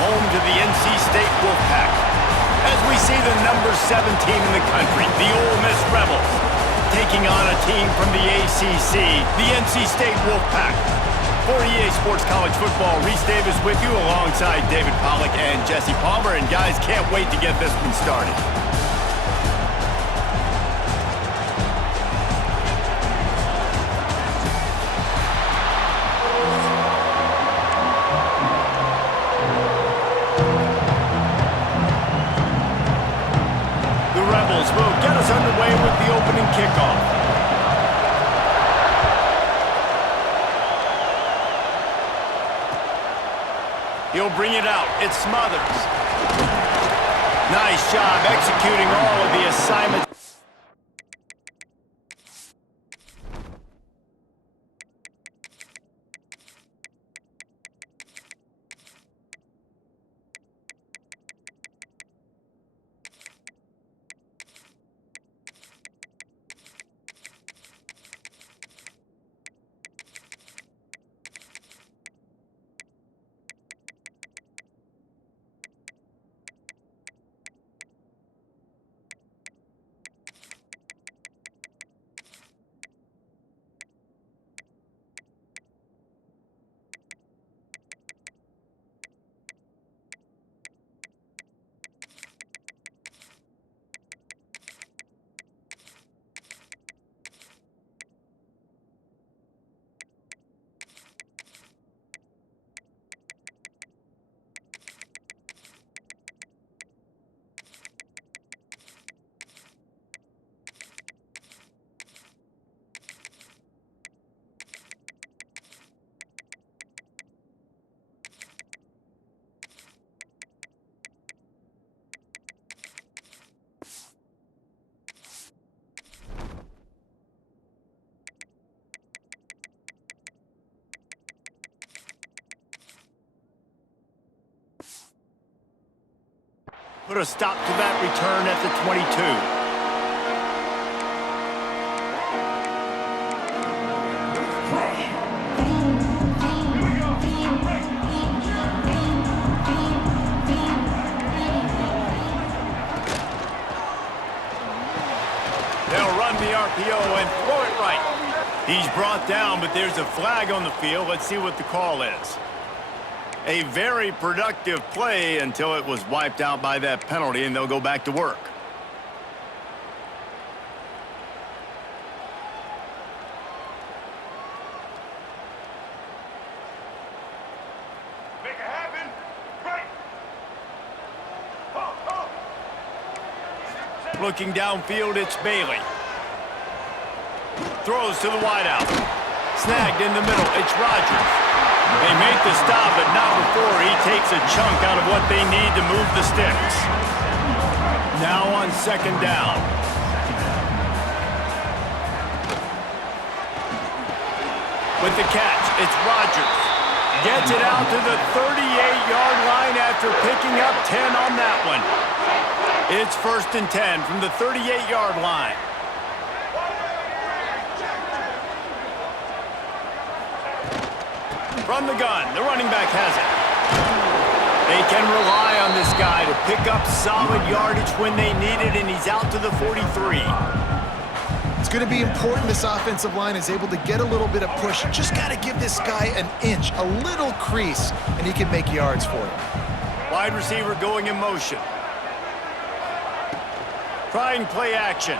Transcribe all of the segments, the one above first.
home to the NC State Wolfpack. As we see the number 7 team in the country, the Ole Miss Rebels, taking on a team from the ACC, the NC State Wolfpack. For EA Sports College Football, Reese Davis with you alongside David Pollack and Jesse Palmer. And guys, can't wait to get this one started. The Rebels will get us underway with the opening kickoff. He'll bring it out. It's Smothers. Nice job executing all of the assignments. Put a stop to that return at the 22. They'll run the RPO and throw it right. He's brought down, but there's a flag on the field. Let's see what the call is. A very productive play until it was wiped out by that penalty, and they'll go back to work. Make it happen. Right. Looking downfield, it's Bailey. Throws to the wideout. Snagged in the middle, it's Rogers. They make the stop, but not before he takes a chunk out of what they need to move the sticks. Now on second down. With the catch, it's Rogers. Gets it out to the 38-yard line after picking up 10 on that one. It's 1st and 10 from the 38-yard line. From the gun, the running back has it. They can rely on this guy to pick up solid yardage when they need it, and he's out to the 43. It's going to be important this offensive line is able to get a little bit of push. You just got to give this guy an inch, a little crease, and he can make yards for you. Wide receiver going in motion. Trying play action.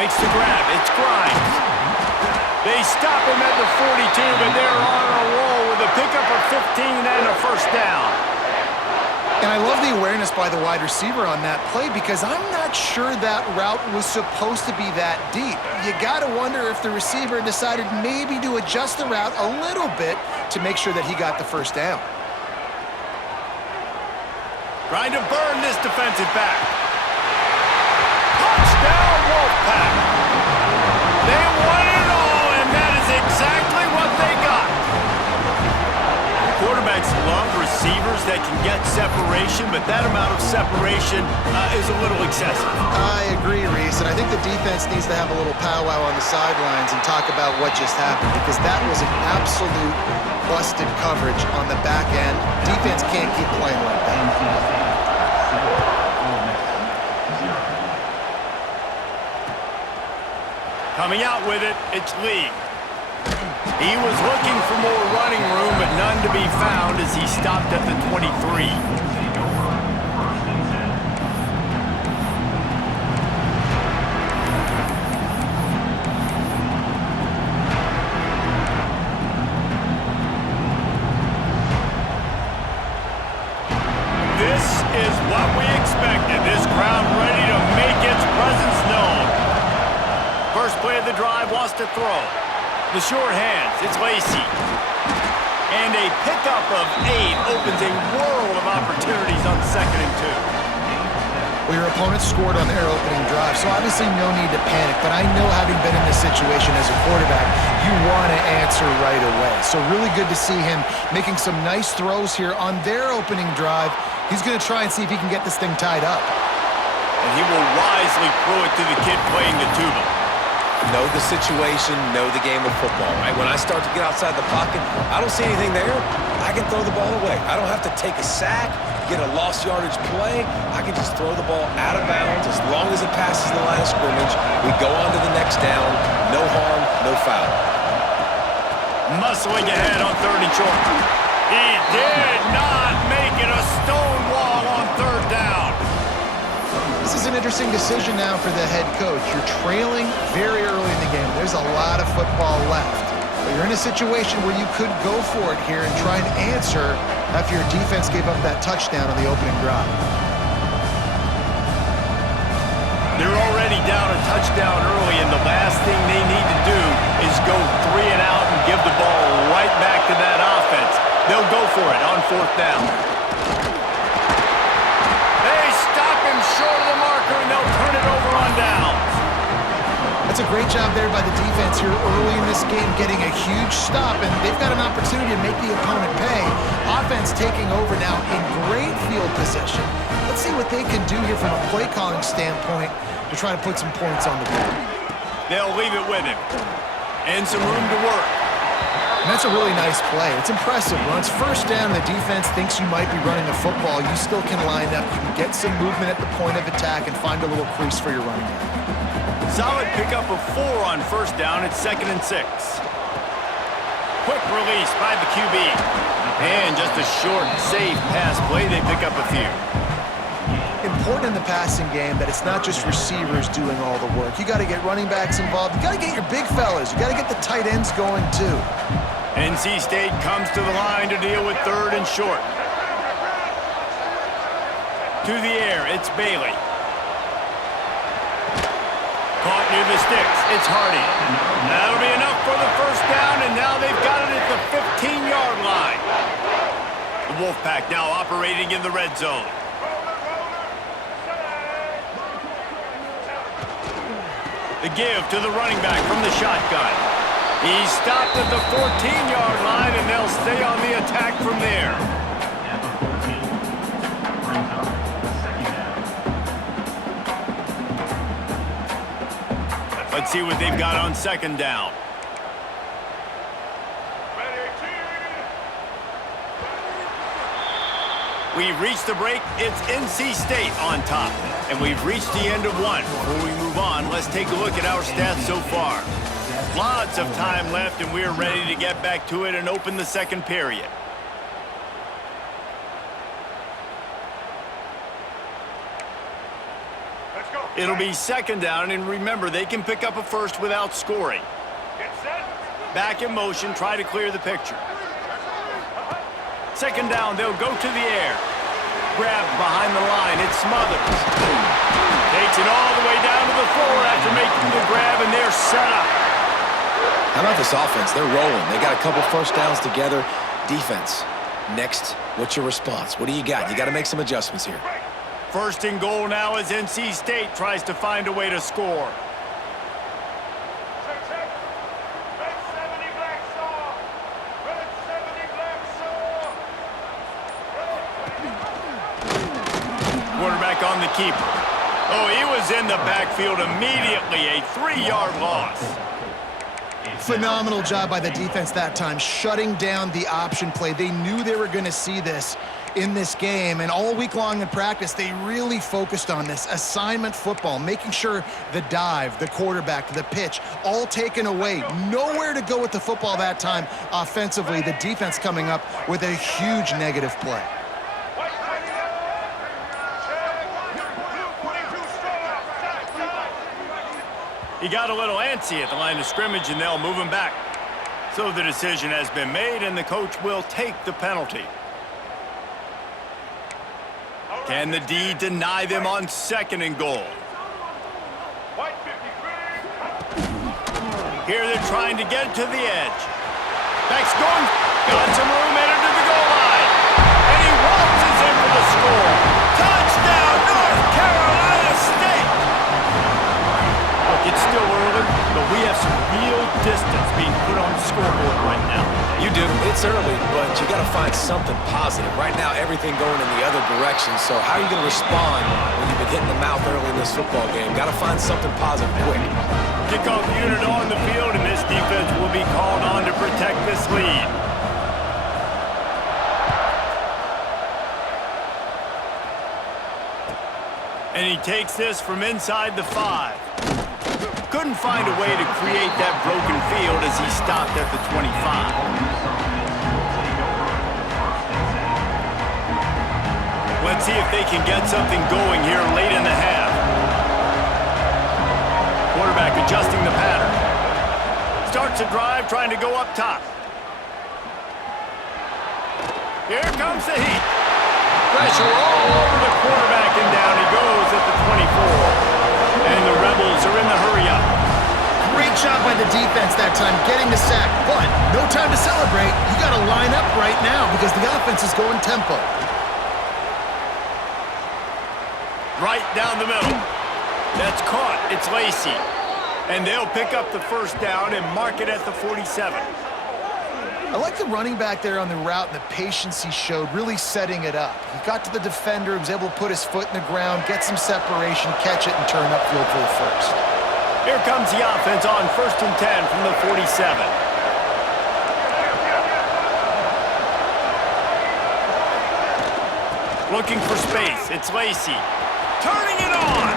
Makes the grab. It's Grimes. They stop him at the 42, but they're on a roll with a pickup of 15 and a first down. And I love the awareness by the wide receiver on that play because I'm not sure that route was supposed to be that deep. You got to wonder if the receiver decided maybe to adjust the route a little bit to make sure that he got the first down. Trying to burn this defensive back. Touchdown, Wolfpack. They won it all, and that is exactly what they got. Quarterbacks love receivers that can get separation, but that amount of separation is a little excessive. I agree, Reese, and I think the defense needs to have a little powwow on the sidelines and talk about what just happened, because that was an absolute busted coverage on the back end. Defense can't keep playing like that. Coming out with it, it's Lee. He was looking for more running room, but none to be found as he stopped at the 23. This is what we expected. This crowd ready to make its presence known. First play of the drive wants to throw. The short hands, it's Lacey. And a pickup of 8 opens a world of opportunities on 2nd and 2. Well, your opponent scored on their opening drive, so obviously no need to panic. But I know, having been in this situation as a quarterback, you want to answer right away. So really good to see him making some nice throws here on their opening drive. He's going to try and see if he can get this thing tied up. And he will wisely throw it to the kid playing the tuba. Know the situation, know the game of football, right? When I start to get outside the pocket, I don't see anything there, I can throw the ball away. I don't have to take a sack, get a lost yardage play. I can just throw the ball out of bounds as long as it passes the line of scrimmage. We go on to the next down. No harm, no foul. Muscling ahead on 3rd and short. He did not make it a stone wall on 3rd down. This is an interesting decision now for the head coach. You're trailing very early in the game. There's a lot of football left. But you're in a situation where you could go for it here and try and answer after your defense gave up that touchdown on the opening drive. They're already down a touchdown early, and the last thing they need to do is go 3 and out and give the ball right back to that offense. They'll go for it on 4th down. They stop him short of the marker, and they'll turn it over on downs. That's a great job there by the defense here early in this game, getting a huge stop, and they've got an opportunity to make the opponent pay. Offense taking over now in great field position. Let's see what they can do here from a play calling standpoint to try to put some points on the board. They'll leave it with him. And some room to work. And that's a really nice play. It's impressive. When it's 1st down and the defense thinks you might be running a football, you still can line up. You can get some movement at the point of attack and find a little crease for your running back. Solid pickup of 4 on 1st down at 2nd and 6. Quick release by the QB. And just a short, safe pass play. They pick up a few. Important in the passing game that it's not just receivers doing all the work. You got to get running backs involved. You got to get your big fellas. You got to get the tight ends going too. NC State comes to the line to deal with 3rd and short. To the air, it's Bailey. Caught near the sticks, it's Hardy. That'll be enough for the 1st down, and now they've got it at the 15-yard line. The Wolfpack now operating in the red zone. The give to the running back from the shotgun. He's stopped at the 14-yard line, and they'll stay on the attack from there. Let's see what they've got on 2nd down. We've reached the break. It's NC State on top. And we've reached the end of 1. Before we move on, let's take a look at our stats so far. Lots of time left, and we're ready to get back to it and open the 2nd period. It'll be 2nd down, and remember, they can pick up a 1st without scoring. Back in motion, try to clear the picture. 2nd down, they'll go to the air. Grabbed behind the line, it's Smothers. Takes it all the way down to the floor after making the grab, and they're set up. How about this offense? They're rolling. They got a couple 1st downs together. Defense, next, what's your response? What do you got? You got to make some adjustments here. 1st and goal now as NC State tries to find a way to score. Quarterback on the keeper. Oh, he was in the backfield immediately. A 3-yard loss. Phenomenal job by the defense that time, shutting down the option play. They knew they were going to see this in this game, and all week long in practice, they really focused on this assignment football, making sure the dive, the quarterback, the pitch, all taken away. Nowhere to go with the football that time offensively. The defense coming up with a huge negative play. He got a little antsy at the line of scrimmage, and they'll move him back. So the decision has been made, and the coach will take the penalty. Can the D deny them on 2nd and goal? Here they're trying to get to the edge. Back's going, got some room, entered to the goal line. And he waltzes in for the score. Touchdown, North Carolina State! Look, it's still early, but we have some real distance being put on the scoreboard right now. You do. It's early, but you got to find something positive. Right now, everything going in the other direction. So how are you going to respond when you've been hitting the mouth early in this football game? Got to find something positive quick. Kickoff unit on the field, and this defense will be called on to protect this lead. And he takes this from inside the 5. Couldn't find a way to create that broken field as he stopped at the 25. Let's see if they can get something going here late in the half. Quarterback adjusting the pattern. Starts a drive trying to go up top. Here comes the heat. Pressure all over the quarterback, and down he goes at the 24. And the Rebels are in the hurry-up. Great job by the defense that time, getting the sack, but no time to celebrate. You got to line up right now because the offense is going tempo. Right down the middle. That's caught. It's Lacey. And they'll pick up the first down and mark it at the 47. I like the running back there on the route and the patience he showed, really setting it up. He got to the defender, was able to put his foot in the ground, get some separation, catch it, and turn upfield for the first. Here comes the offense on 1st and 10 from the 47. Looking for space. It's Lacey. Turning it on.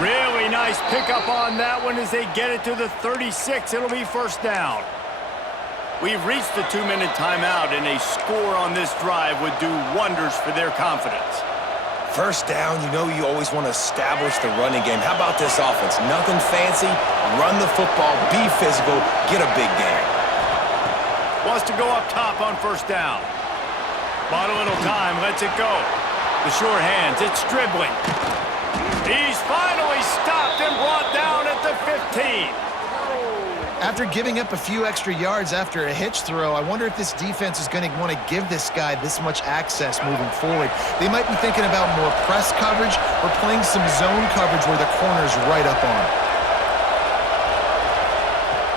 Really nice pickup on that one as they get it to the 36. It'll be first down. We've reached the 2-minute timeout, and a score on this drive would do wonders for their confidence. First down, you know you always want to establish the running game. How about this offense? Nothing fancy. Run the football, be physical, get a big gain. Wants to go up top on first down. Bought a little time, lets it go. The short hands, it's dribbling. He's finally stopped and brought down at the 15. After giving up a few extra yards after a hitch throw, I wonder if this defense is going to want to give this guy this much access moving forward. They might be thinking about more press coverage or playing some zone coverage where the corner's right up on it.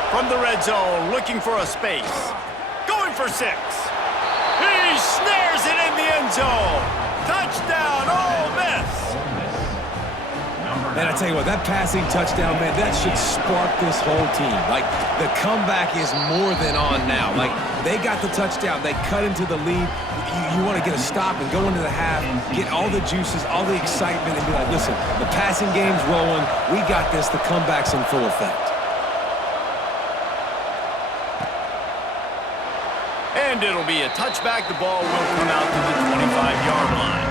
From the red zone, looking for a space. Going for 6. He snares it in the end zone. Touchdown, Ole Miss. Man, I tell you what, that passing touchdown, man, that should spark this whole team. Like, the comeback is more than on now. Like, they got the touchdown. They cut into the lead. You want to get a stop and go into the half, get all the juices, all the excitement, and be like, listen, the passing game's rolling. We got this. The comeback's in full effect. And it'll be a touchback. The ball will come out to the 25-yard line.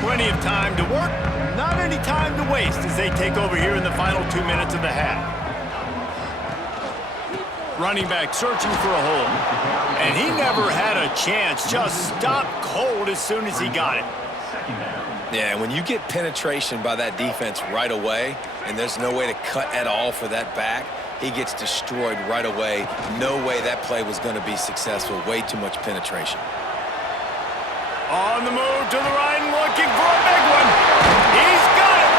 Plenty of time to work, not any time to waste as they take over here in the final 2 minutes of the half. Running back searching for a hole. And he never had a chance, just stopped cold as soon as he got it. Yeah, when you get penetration by that defense right away, and there's no way to cut at all for that back, he gets destroyed right away. No way that play was going to be successful. Way too much penetration. On the move to the right and looking for a big one. He's got it.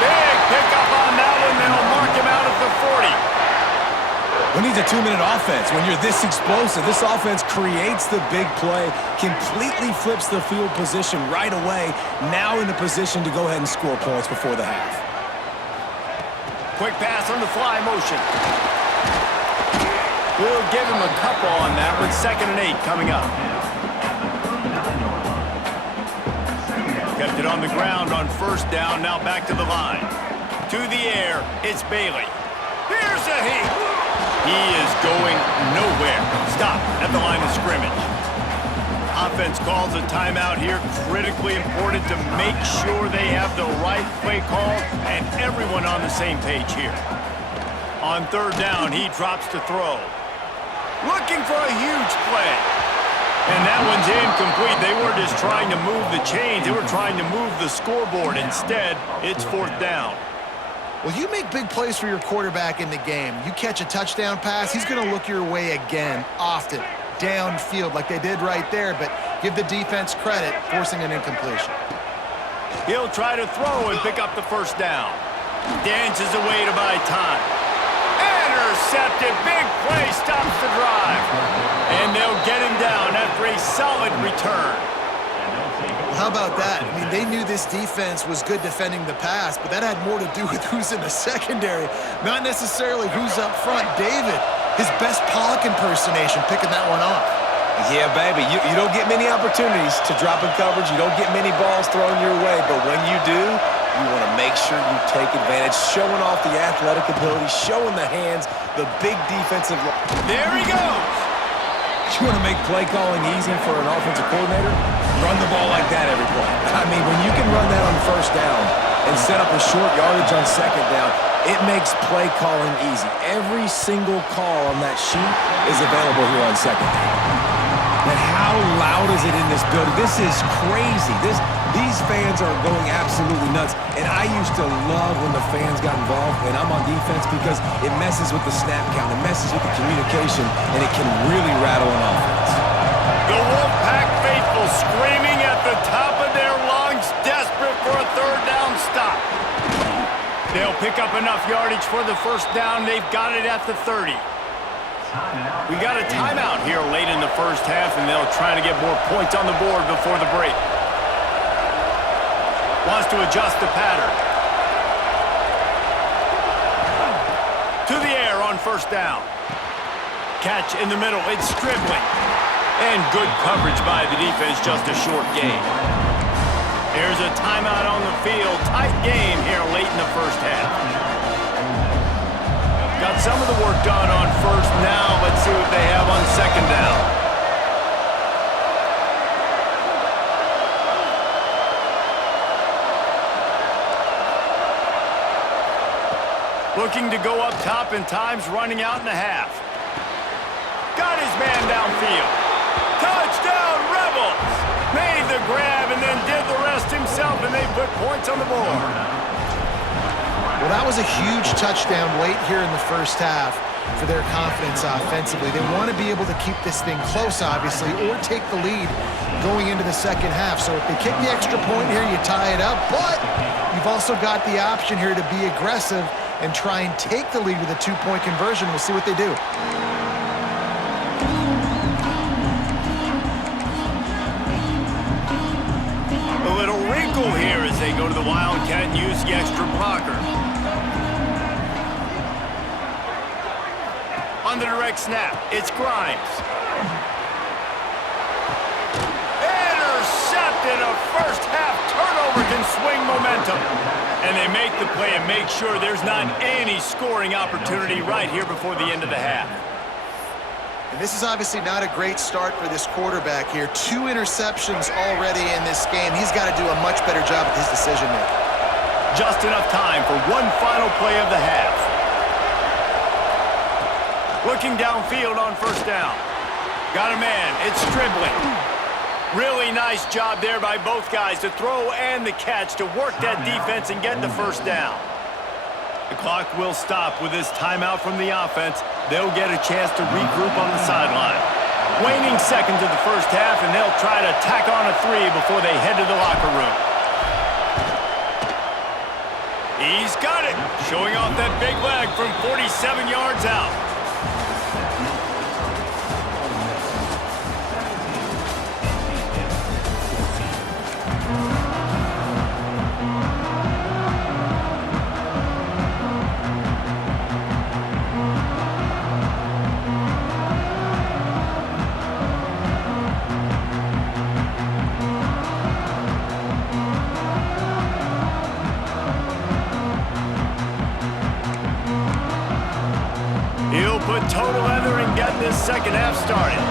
Big pickup on that one. They'll mark him out at the 40. When he needs a 2-minute offense when you're this explosive. This offense creates the big play, completely flips the field position right away, now in the position to go ahead and score points before the half. Quick pass on the fly motion. We'll give him a couple on that with 2nd and 8 coming up. Kept it on the ground on 1st down, now back to the line. To the air, it's Bailey. Here's a heat. He is going nowhere. Stop at the line of scrimmage. Offense calls a timeout here. Critically important to make sure they have the right play call and everyone on the same page here. On 3rd down, he drops to throw. Looking for a huge play. And that one's incomplete. They were just trying to move the chains. They were trying to move the scoreboard. Instead, it's 4th down. Well, you make big plays for your quarterback in the game. You catch a touchdown pass, he's going to look your way again, often, downfield like they did right there, but give the defense credit, forcing an incompletion. He'll try to throw and pick up the 1st down. Dances away to buy time. Intercepted. Big play stops the drive. And they'll get him down after a solid return. How about that? I mean, they knew this defense was good defending the pass, but that had more to do with who's in the secondary, not necessarily who's up front. David, his best Pollock impersonation, picking that one off. Yeah, baby, you don't get many opportunities to drop in coverage. You don't get many balls thrown your way, but when you do, you want to make sure you take advantage, showing off the athletic ability, showing the hands, the big defensive line. There he goes. You want to make play calling easy for an offensive coordinator? Run the ball like that every play. I mean, when you can run that on 1st down and set up a short yardage on 2nd down, it makes play calling easy. Every single call on that sheet is available here on 2nd down. And how loud is it in this building? This is crazy. These fans are going absolutely nuts. And I used to love when the fans got involved when I'm on defense because it messes with the snap count, it messes with the communication, and it can really rattle an offense. The Wolfpack faithful screaming at the top of their lungs, desperate for a 3rd down stop. They'll pick up enough yardage for the 1st down. They've got it at the 30. We got a timeout here late in the 1st half, and they'll try to get more points on the board before the break. Wants to adjust the pattern. To the air on 1st down. Catch in the middle. It's Stribling. And good coverage by the defense, just a short gain. There's a timeout on the field. Tight game here late in the 1st half. Got some of the work done on 1st. Now let's see what they have on 2nd down. Looking to go up top, and time's running out in the half. Got his man downfield. Touchdown, Rebels! Made the grab and then did the rest himself, and they put points on the board. Well, that was a huge touchdown late here in the 1st half for their confidence offensively. They want to be able to keep this thing close, obviously, or take the lead going into the 2nd half. So if they kick the extra point here, you tie it up, but you've also got the option here to be aggressive and try and take the lead with a 2-point conversion. We'll see what they do. A little wrinkle here as they go to the Wildcat and use the extra blocker. On the direct snap, it's Grimes. Intercepted. A 1st half turnover can swing momentum. And they make the play and make sure there's not any scoring opportunity right here before the end of the half. And this is obviously not a great start for this quarterback here. 2 interceptions already in this game. He's got to do a much better job with his decision-making. Just enough time for one final play of the half. Looking downfield on 1st down. Got a man. It's Stribling. Really nice job there by both guys to throw and the catch to work that defense and get the 1st down. The clock will stop with this timeout from the offense. They'll get a chance to regroup on the sideline. Waning seconds of the 1st half, and they'll try to tack on a 3 before they head to the locker room. He's got it, showing off that big leg from 47 yards out. put total leather and get this second half started.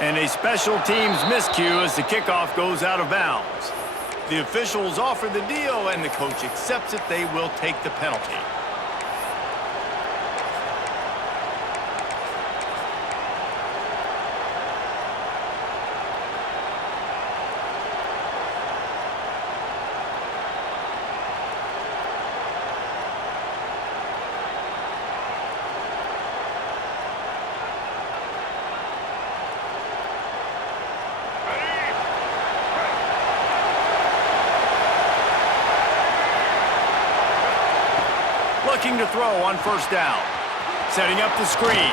And a special teams miscue as the kickoff goes out of bounds. The officials offer the deal, and the coach accepts it. They will take the penalty. Looking to throw on first down. Setting up the screen.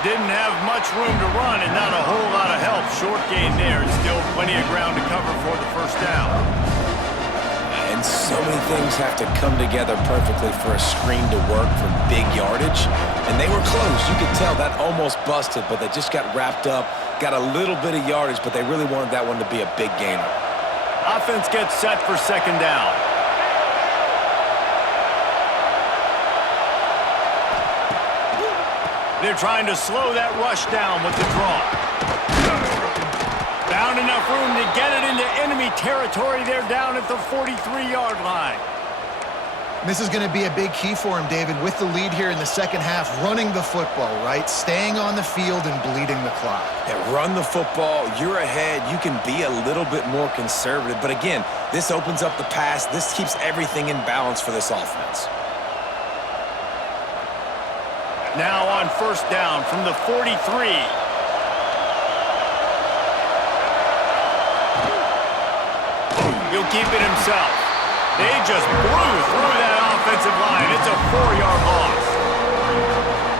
Didn't have much room to run and not a whole lot of help. Short gain there and still plenty of ground to cover for the first down. And so many things have to come together perfectly for a screen to work for big yardage. And they were close. You could tell that almost busted, but they just got wrapped up, got a little bit of yardage, but they really wanted that one to be a big gainer. Offense gets set for second down. They're trying to slow that rush down with the draw. Found enough room to get it into enemy territory. They're down at the 43-yard line. This is going to be a big key for him, David, with the lead here in the second half, running the football, right? Staying on the field and bleeding the clock. Yeah, run the football. You're ahead. You can be a little bit more conservative. But again, this opens up the pass. This keeps everything in balance for this offense. Now on first down from the 43. He'll keep it himself. They just blew through that offensive line. It's a 4-yard loss.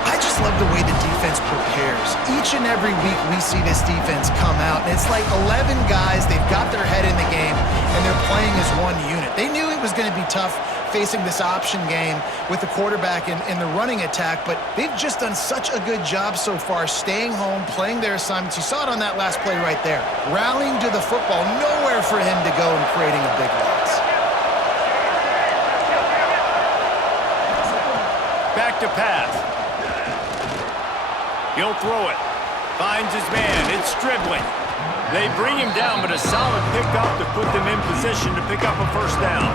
I just love the way the defense prepares. Each and every week we see this defense come out, and it's like 11 guys, they've got their head in the game, and they're playing as one unit. They knew it was going to be tough facing this option game with the quarterback in the running attack, but they've just done such a good job so far staying home, playing their assignments. You saw it on that last play right there. Rallying to the football, nowhere for him to go and creating a big loss. Back to pass. He'll throw it. Finds his man. It's Stribling. They bring him down, but a solid pickup to put them in position to pick up a first down.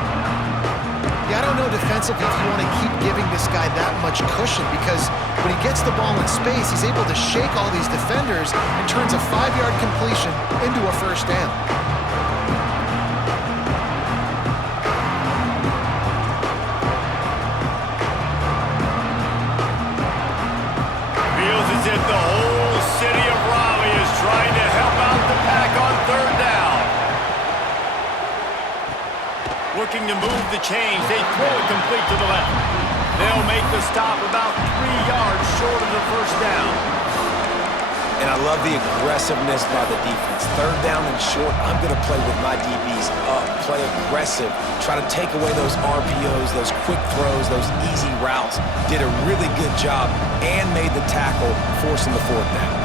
Yeah, I don't know defensively if you want to keep giving this guy that much cushion, because when he gets the ball in space, he's able to shake all these defenders and turns a 5-yard completion into a first down. Feels as if the whole city of Raleigh is trying to help out the pack on third down. Looking to move the chains. They throw it complete to the left. They'll make the stop about 3 yards short of the first down. And I love the aggressiveness by the defense. Third down and short, I'm going to play with my DBs up, play aggressive, try to take away those RPOs, those quick throws, those easy routes. Did a really good job and made the tackle, forcing the fourth down.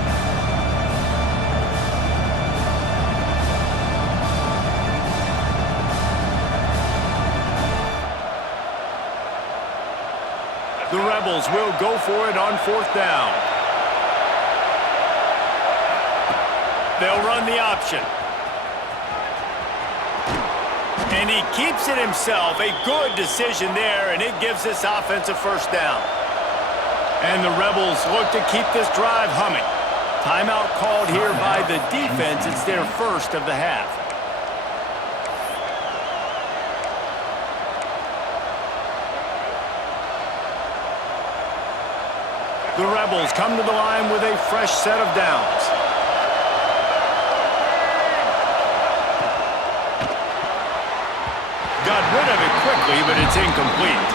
The Rebels will go for it on fourth down. They'll run the option. And he keeps it himself. A good decision there, and it gives this offense a first down. And the Rebels look to keep this drive humming. Timeout called here by the defense. It's their first of the half. The Rebels come to the line with a fresh set of downs. Got rid of it quickly, but it's incomplete.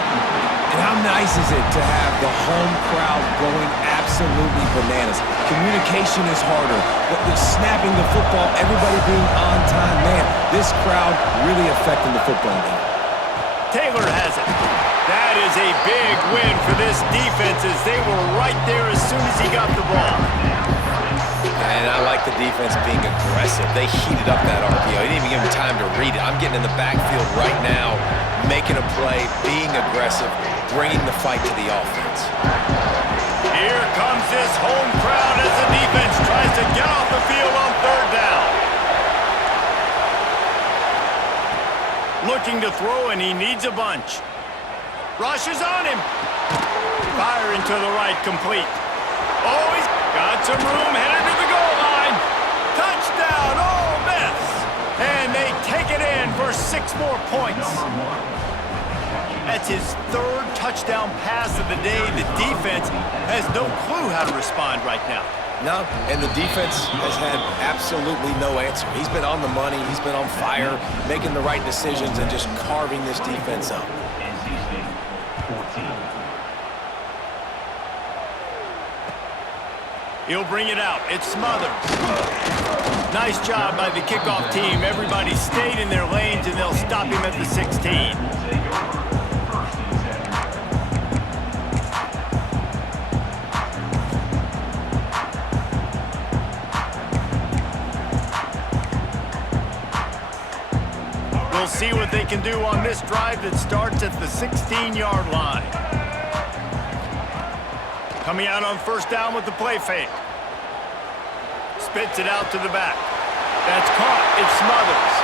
And how nice is it to have the home crowd going absolutely bananas? Communication is harder. The snapping the football, everybody being on time. Man, this crowd really affecting the football game. Taylor has it. That is a big win for this defense as they were right there as soon as he got the ball. And I like the defense being aggressive. They heated up that RPO. They didn't even give him time to read it. I'm getting in the backfield right now, making a play, being aggressive, bringing the fight to the offense. Here comes this home crowd as the defense tries to get off the field on third down. Looking to throw, and he needs a bunch. Rush is on him. Firing to the right, complete. Oh, he's got some room, headed to the goal line. Touchdown, Ole Miss. And they take it in for 6 more points. That's his 3rd touchdown pass of the day. The defense has no clue how to respond right now. No, and the defense has had absolutely no answer. He's been on the money. He's been on fire, making the right decisions and just carving this defense up. He'll bring it out. It's Smothers. Nice job by the kickoff team. Everybody stayed in their lanes, and they'll stop him at the 16. We'll see what they can do on this drive that starts at the 16-yard line. Coming out on first down with the play fake. Spits it out to the back. That's caught. It's Smothers.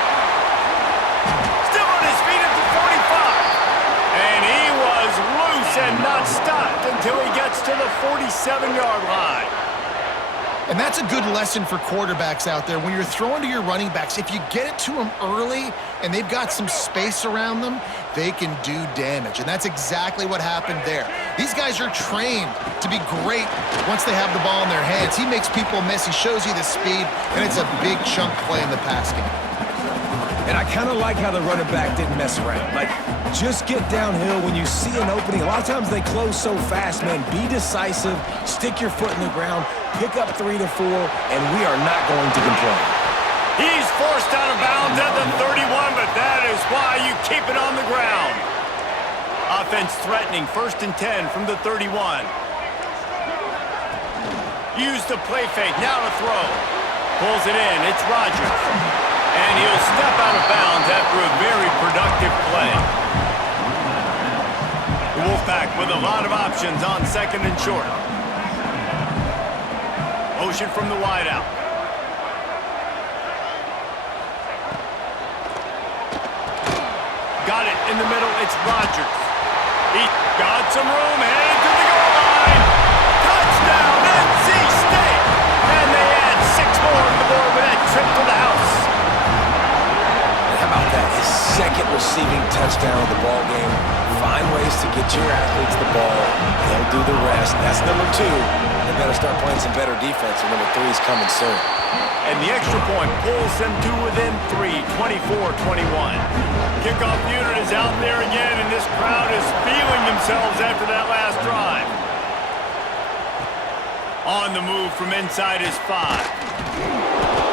Still on his feet at the 45. And he was loose and not stopped until he gets to the 47-yard line. And that's a good lesson for quarterbacks out there. When you're throwing to your running backs, if you get it to them early and they've got some space around them, they can do damage. And that's exactly what happened there. These guys are trained to be great once they have the ball in their hands. He makes people miss. He shows you the speed, and it's a big chunk play in the pass game. And I kind of like how the running back didn't mess around. Like, just get downhill when you see an opening. A lot of times they close so fast, man. Be decisive, stick your foot in the ground, pick up 3 to 4, and we are not going to complain. He's forced out of bounds at the 31, but that is why you keep it on the ground. Offense threatening, 1st and 10 from the 31. Use the play fake, now to throw. Pulls it in, it's Rodgers. And he'll step out of bounds after a very productive play. The Wolfpack with a lot of options on 2nd and short. Motion from the wideout. Got it in the middle, it's Rodgers. He got some room, headed to the goal line. Touchdown, NC State! And they add 6 more to the board with that trip to the house. How about that? His 2nd receiving touchdown of the ball game. Find ways to get your athletes the ball. They'll do the rest. That's number 2. They better start playing some better defense, and number 3 is coming soon. And the extra point pulls them to within 3, 24-21. Kickoff unit is out there again, and this crowd is feeling themselves after that last drive. On the move from inside his 5.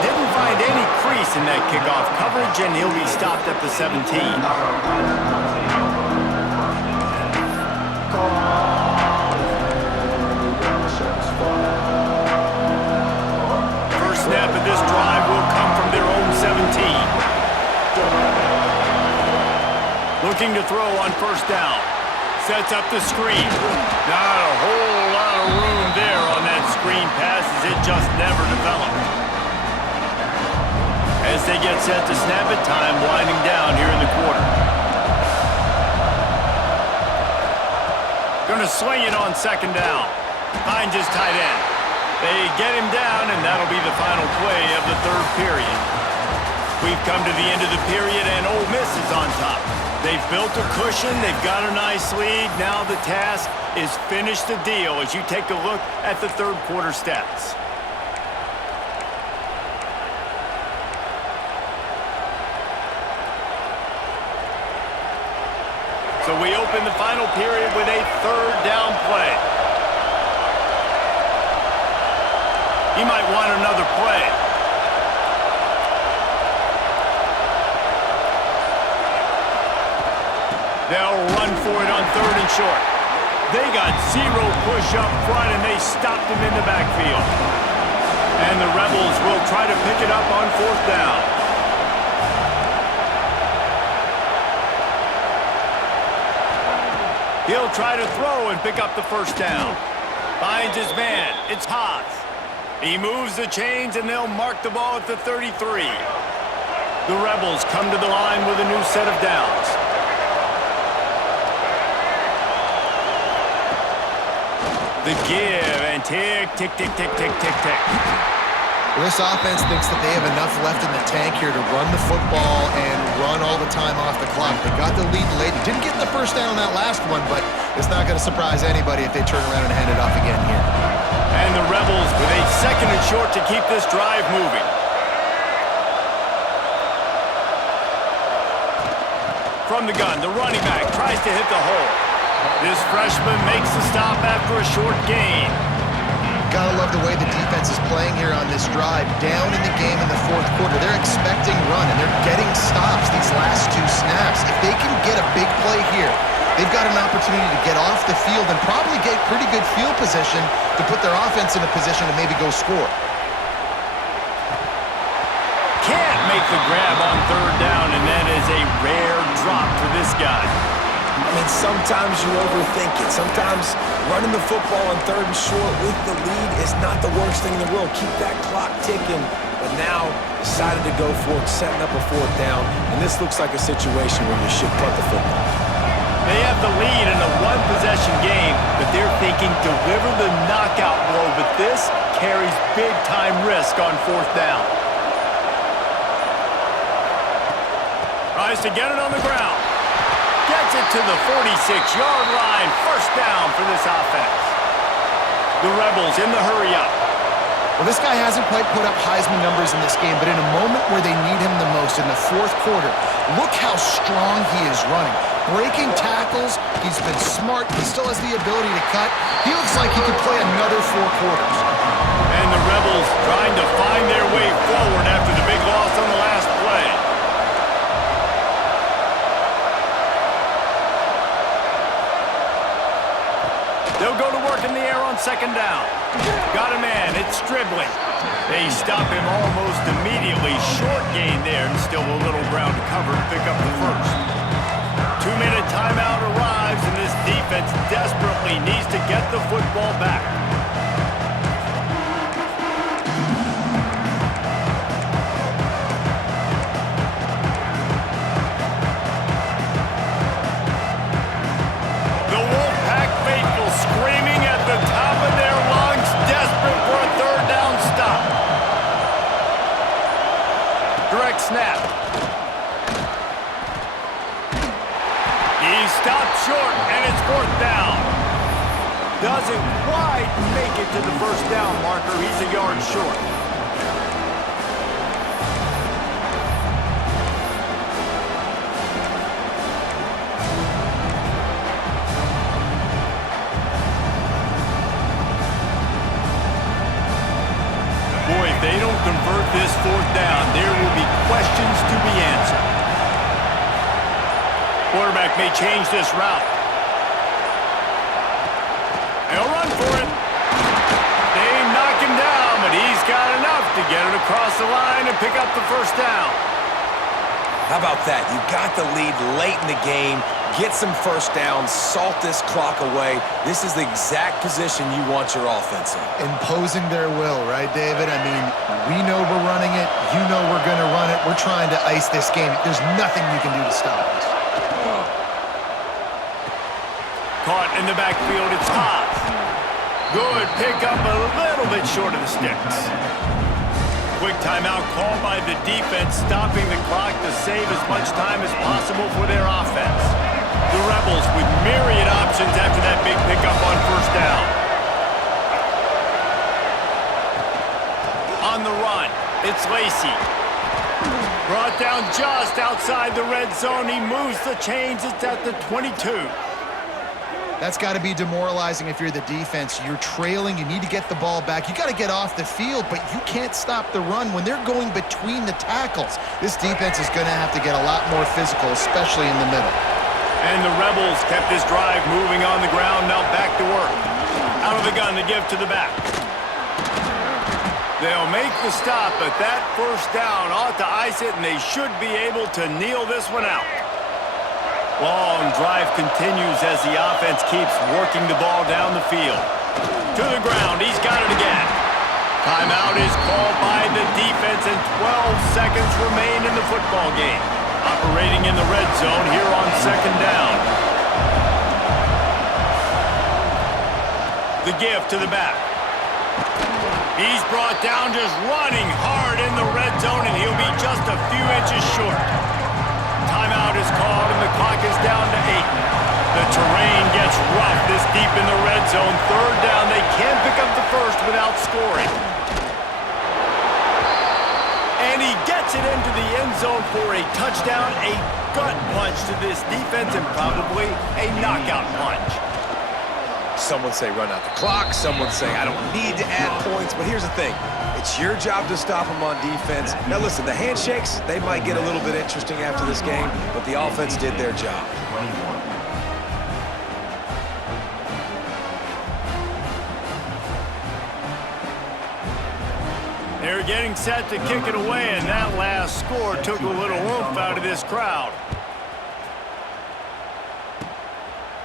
Didn't find any crease in that kickoff coverage, and he'll be stopped at the 17. First snap of this drive will come from their own 17. Looking to throw on first down. Sets up the screen. Not a whole lot of room there on that screen pass as it just never developed. As they get set to snap it, time winding down here in the quarter. Gonna swing it on 2nd down. Finds his tight end. They get him down, and that'll be the final play of the 3rd period. We've come to the end of the period, and Ole Miss is on top. They've built a cushion. They've got a nice lead. Now the task is finish the deal as you take a look at the 3rd quarter stats. So we open the final period with a third down play. He might want another play. They'll run for it on third and short. They got zero push up front, and they stopped him in the backfield. And the Rebels will try to pick it up on fourth down. He'll try to throw and pick up the first down. Finds his man. It's Haas. He moves the chains, and they'll mark the ball at the 33. The Rebels come to the line with a new set of downs. The give and tick, tick, tick, tick, tick, tick, tick. This offense thinks that they have enough left in the tank here to run the football and run all the time off the clock. They got the lead late. Didn't get the first down on that last one, but it's not going to surprise anybody if they turn around and hand it off again here. And the Rebels with a second and short to keep this drive moving. From the gun, the running back tries to hit the hole. This freshman makes the stop after a short gain. Gotta love the way the defense is playing here on this drive. Down in the game in the fourth quarter. They're expecting run, and they're getting stops these last two snaps. If they can get a big play here, they've got an opportunity to get off the field and probably get pretty good field position to put their offense in a position to maybe go score. Can't make the grab on third down, and that is a rare drop for this guy. I mean, sometimes you overthink it. Sometimes running the football on third and short with the lead is not the worst thing in the world. Keep that clock ticking. But now, decided to go for it, setting up a fourth down. And this looks like a situation where you should punt the football. They have the lead in a one-possession game, but they're thinking deliver the knockout blow. But this carries big-time risk on fourth down. Tries to get it on the ground. Gets it to the 46-yard line. First down for this offense. The Rebels in the hurry-up. Well, this guy hasn't quite put up Heisman numbers in this game, but in a moment where they need him the most, in the fourth quarter, look how strong he is running. Breaking tackles, he's been smart, he still has the ability to cut. He looks like he could play another 4 quarters. And the Rebels trying to find their way forward after the big loss on the last play. They'll go to work in the air on second down. Got a man, it's Stribling. They stop him almost immediately. Short gain there, and still a little ground to cover to pick up the first. 2-minute timeout arrives, and this defense desperately needs to get the football back. Screaming at the top of their lungs, desperate for a third down stop. Direct snap. He stopped short, and it's fourth down. Doesn't quite make it to the first down marker. He's a yard short. They don't convert this fourth down, there will be questions to be answered. Quarterback may change this route. They'll run for it. They knock him down, but he's got enough to get it across the line and pick up the first down. How about that? You got the lead late in the game. Get some first downs, salt this clock away. This is the exact position you want your offense in. Imposing their will, right, David? I mean, we know we're running it. You know we're going to run it. We're trying to ice this game. There's nothing you can do to stop us. Caught in the backfield, it's Haas. Good pickup, a little bit short of the sticks. Quick timeout called by the defense, stopping the clock to save as much time as possible for their offense. The Rebels with myriad options after that big pickup on first down. On the run, it's Lacey. Brought down just outside the red zone. He moves the chains. It's at the 22. That's got to be demoralizing if you're the defense. You're trailing. You need to get the ball back. You got to get off the field, but you can't stop the run when they're going between the tackles. This defense is going to have to get a lot more physical, especially in the middle. And the Rebels kept this drive moving on the ground. Now back to work. Out of the gun to give to the back. They'll make the stop, but that first down ought to ice it, and they should be able to kneel this one out. Long drive continues as the offense keeps working the ball down the field. To the ground, he's got it again. Timeout is called by the defense, and 12 seconds remain in the football game. Operating in the red zone here on second down. The give to the back. He's brought down just running hard in the red zone, and he'll be just a few inches short. Timeout is called, and the clock is down to 8. The terrain gets rough this deep in the red zone. Third down, they can't pick up the first without scoring. And he gets it into the end zone for a touchdown, a gut punch to this defense, and probably a knockout punch. Some would say run out the clock. Some would say I don't need to add points. But here's the thing. It's your job to stop them on defense. Now, listen, the handshakes, they might get a little bit interesting after this game, but the offense did their job. They're getting set to kick it away, and that last score took a little oomph out of this crowd.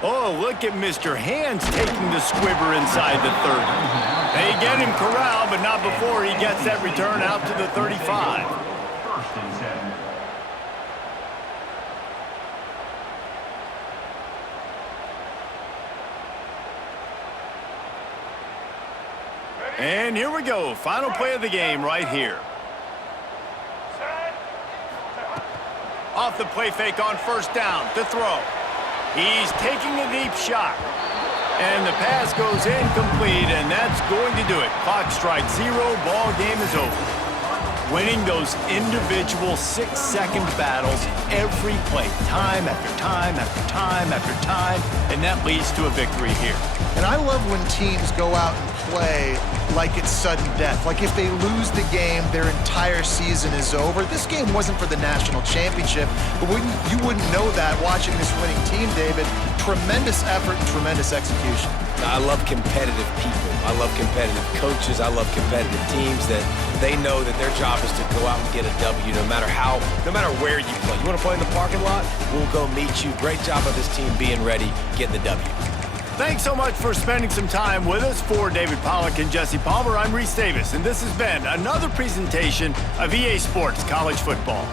Oh, look at Mr. Hands taking the squibber inside the 30. They get him corralled, but not before he gets that return out to the 35. And here we go. Final play of the game right here. Off the play fake on first down to throw. He's taking a deep shot. And the pass goes incomplete, and that's going to do it. Clock strikes 0, ball game is over. Winning those individual 6-second battles every play, time after time after time after time, and that leads to a victory here. And I love when teams go out and play like it's sudden death. Like if they lose the game, their entire season is over. This game wasn't for the national championship, but you wouldn't know that watching this winning team, David. Tremendous effort and tremendous execution. I love competitive people. I love competitive coaches. I love competitive teams that they know that their job is to go out and get a W no matter where you play. You want to play in the parking lot? We'll go meet you. Great job of this team being ready, getting the W. Thanks so much for spending some time with us. For David Pollack and Jesse Palmer, I'm Reese Davis, and this has been another presentation of EA Sports College Football.